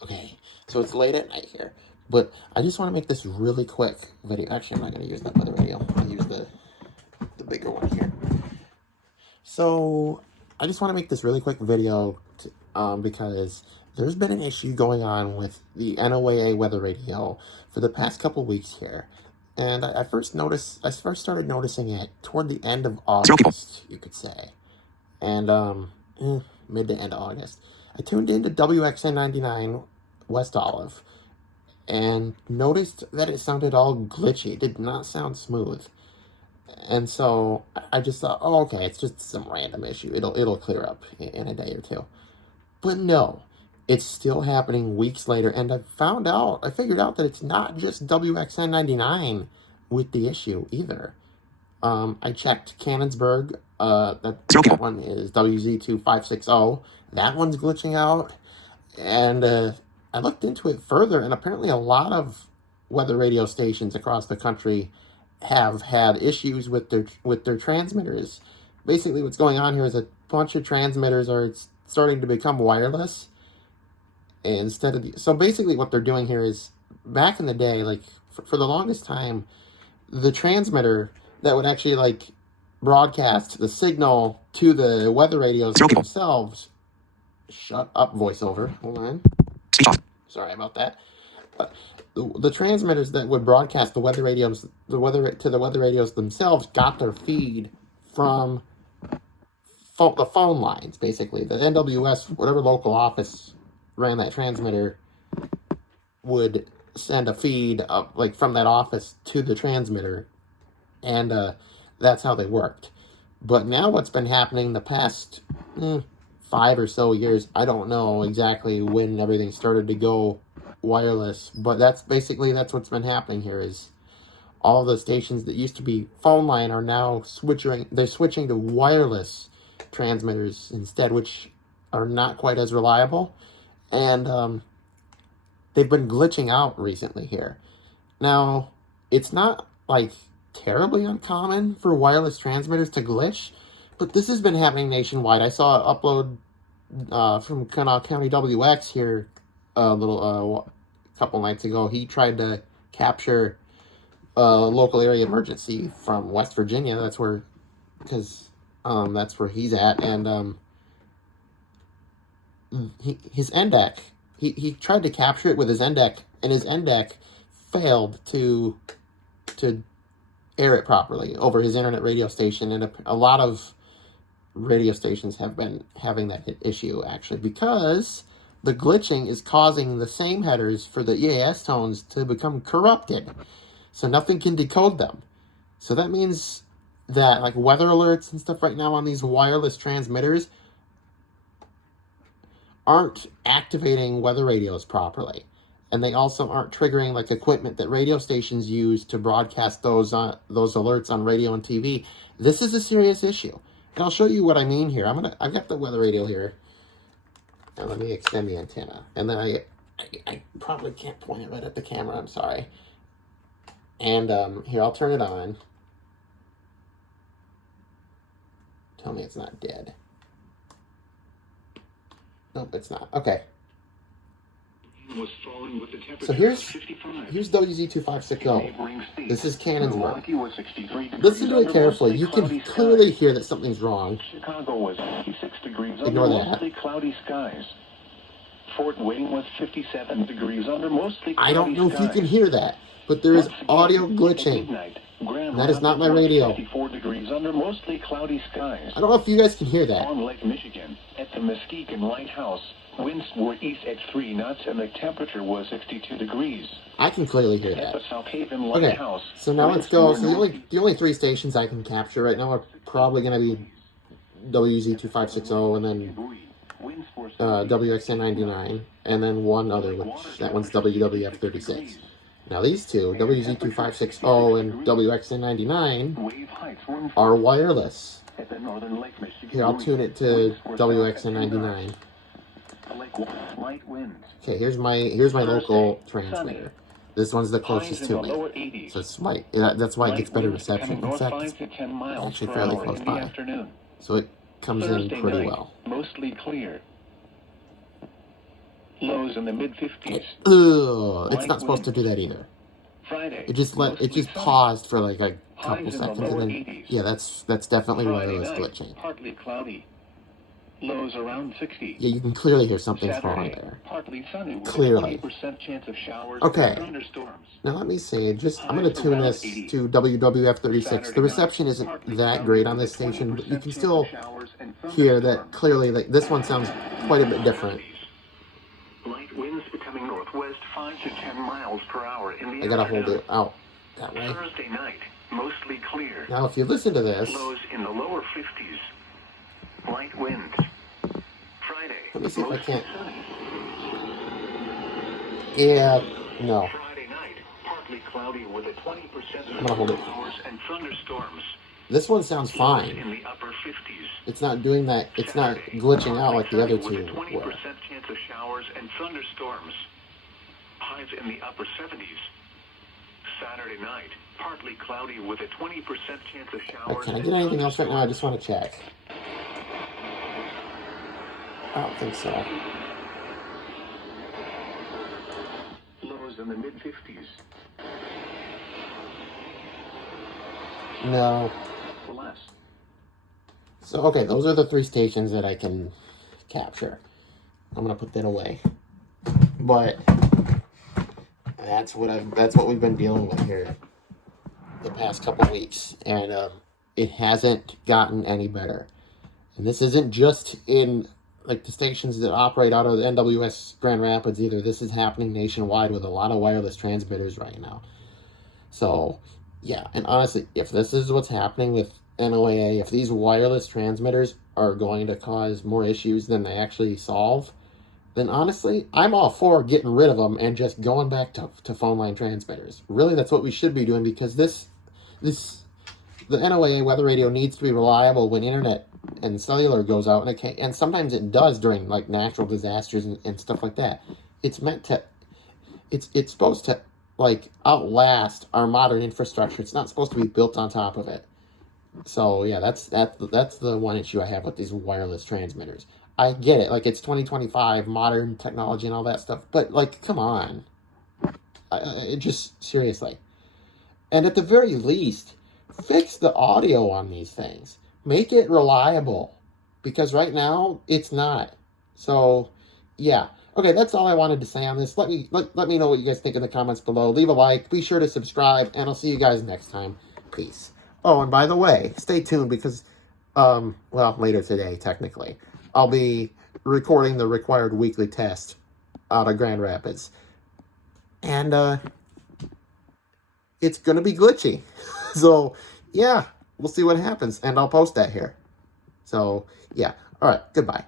Okay, so it's late at night here, but I just want to make this really quick video. Actually, I'm not going to use that weather radio. I'll use the bigger one here. So I just want to make this really quick video because there's been an issue going on with the NOAA weather radio for the past couple weeks here. And I first started noticing it toward the end of August, you could say. And mid to end of August. I tuned into WXN 99 West Olive and noticed that it sounded all glitchy. It did not sound smooth. And so I just thought, oh, okay, it's just some random issue. It'll clear up in a day or two. But no, it's still happening weeks later. And I figured out that it's not just WXN 99 with the issue either. I checked Cannonsburg. That one is WZ2560. That one's glitching out. And I looked into it further, and apparently a lot of weather radio stations across the country have had issues with their transmitters. Basically, what's going on here is a bunch of transmitters are starting to become wireless instead of so basically what they're doing here is, back in the day, like for the longest time, the transmitter that would actually like broadcast the signal to the weather radios themselves. Shut up, voiceover. Hold on. Sorry about that. The transmitters that would broadcast the weather radios, to the weather radios themselves, got their feed from the phone lines. Basically, the NWS, whatever local office ran that transmitter, would send a feed up, like, from that office to the transmitter, and that's how they worked. But now what's been happening the past 5 or so years, I don't know exactly when everything started to go wireless, but that's what's been happening here, is all the stations that used to be phone line are now switching to wireless transmitters instead, which are not quite as reliable, and they've been glitching out recently here. Now, it's not like terribly uncommon for wireless transmitters to glitch, but this has been happening nationwide. I saw an upload from Kanawha County WX here a couple nights ago. He tried to capture a local area emergency from West Virginia. That's where he's at, and his NDEC. He tried to capture it with his NDEC, and his NDEC failed to air it properly over his internet radio station, and a lot of radio stations have been having that issue, actually, because the glitching is causing the same headers for the EAS tones to become corrupted, so nothing can decode them. So that means that, like, weather alerts and stuff right now on these wireless transmitters aren't activating weather radios properly, and they also aren't triggering, like, equipment that radio stations use to broadcast those alerts on radio and TV. This is a serious issue, and I'll show you what I mean here. I've got the weather radio here, and let me extend the antenna, and then I probably can't point it right at the camera. I'm sorry. And here, I'll turn it on. Tell me it's not dead. Nope, it's not. Okay. Was falling with the So here's WZ2560. This is Cannonsburg. Listen to it carefully. You can clearly hear that something's wrong. Chicago was 56 degrees Ignore under that. mostly cloudy skies. Fort Wayne was 57 degrees under mostly cloudy I don't know skies. if you can hear that, but there is audio glitching. That is not my radio. 54 degrees under mostly cloudy skies. I don't know if you guys can hear that. On Lake Michigan, at the Muskegon Lighthouse, winds were east at 3 knots and the temperature was 62 degrees. I can clearly hear At that. the South Haven Okay, Lighthouse, so now let's winds go. were So the only 3 stations I can capture right now are probably going to be WZ2560 and then WXN 99, and then one other, which that one's WWF 36. Now these two, WZ2560 and WXN 99, are wireless. at the northern Lake Michigan. Here, I'll tune it to WXN 99. Light winds. Okay, here's my local transmitter. This one's the closest to me, so it's that's why it gets better reception. In fact, it's actually fairly close by, so it comes in pretty well. Mostly clear. Lows in the mid-50s. Ugh, it's Light not supposed to do winds. that either. Friday, It just mostly sunny. paused for like a couple Highs in the seconds, lower and then 80s. yeah, that's definitely Friday wireless night, glitching. partly cloudy. Lows around 60. Yeah, you can clearly hear something's wrong Saturday, there. partly sunny with Clearly. a 20% chance of showers Okay. and thunderstorms. Now let me see. I'm Highs gonna tune around this 80. to WWF36. Saturday The reception night, isn't partly that cloudy great on with this a station, but you 20% can chance of still showers and hear that thunderstorms. clearly. Like this one sounds quite a bit different. Light winds becoming northwest 5 to 10 miles per hour in the I gotta afternoon. hold it out that way. Thursday night, mostly clear. Now, if you listen to this, Lows in the lower 50s. Light winds. Friday, let me see if I mostly can't. sunny. Yeah, no. Friday night, partly cloudy with a 20% I'm gonna hold it. showers and thunderstorms. This one sounds In fine. the upper 50s. It's not doing that. It's not Saturday, glitching out partly like the other sunny two with a 20% were. chance of showers and thunderstorms. Highs in the upper 70s. Saturday night, partly cloudy with a 20% chance of showers. Can I get anything else right now? I just want to check. I don't think so. Lows in the mid-50s. No. Less. So, okay, those are the three stations that I can capture. I'm gonna put that away. But that's what we've been dealing with here the past couple weeks, and it hasn't gotten any better. And this isn't just in like the stations that operate out of the NWS Grand Rapids either. This is happening nationwide with a lot of wireless transmitters right now. So, yeah, and honestly, if this is what's happening with NOAA, if these wireless transmitters are going to cause more issues than they actually solve, then honestly, I'm all for getting rid of them and just going back to phone line transmitters. Really, that's what we should be doing, because the NOAA weather radio needs to be reliable when internet and cellular goes out, and and sometimes it does during like natural disasters and stuff like that. It's meant to, it's supposed to like outlast our modern infrastructure. It's not supposed to be built on top of it. So yeah, that's the one issue I have with these wireless transmitters. I get it, like it's 2025, modern technology and all that stuff, but like, come on, just seriously. And at the very least, fix the audio on these things. Make it reliable, because right now it's not. So yeah. Okay, that's all I wanted to say on this. Let me know what you guys think in the comments below. Leave a like, be sure to subscribe, and I'll see you guys next time. Peace. Oh, and by the way, stay tuned, because well, later today technically, I'll be recording the required weekly test out of Grand Rapids. And it's gonna be glitchy. So yeah, we'll see what happens, and I'll post that here. So yeah. All right, goodbye.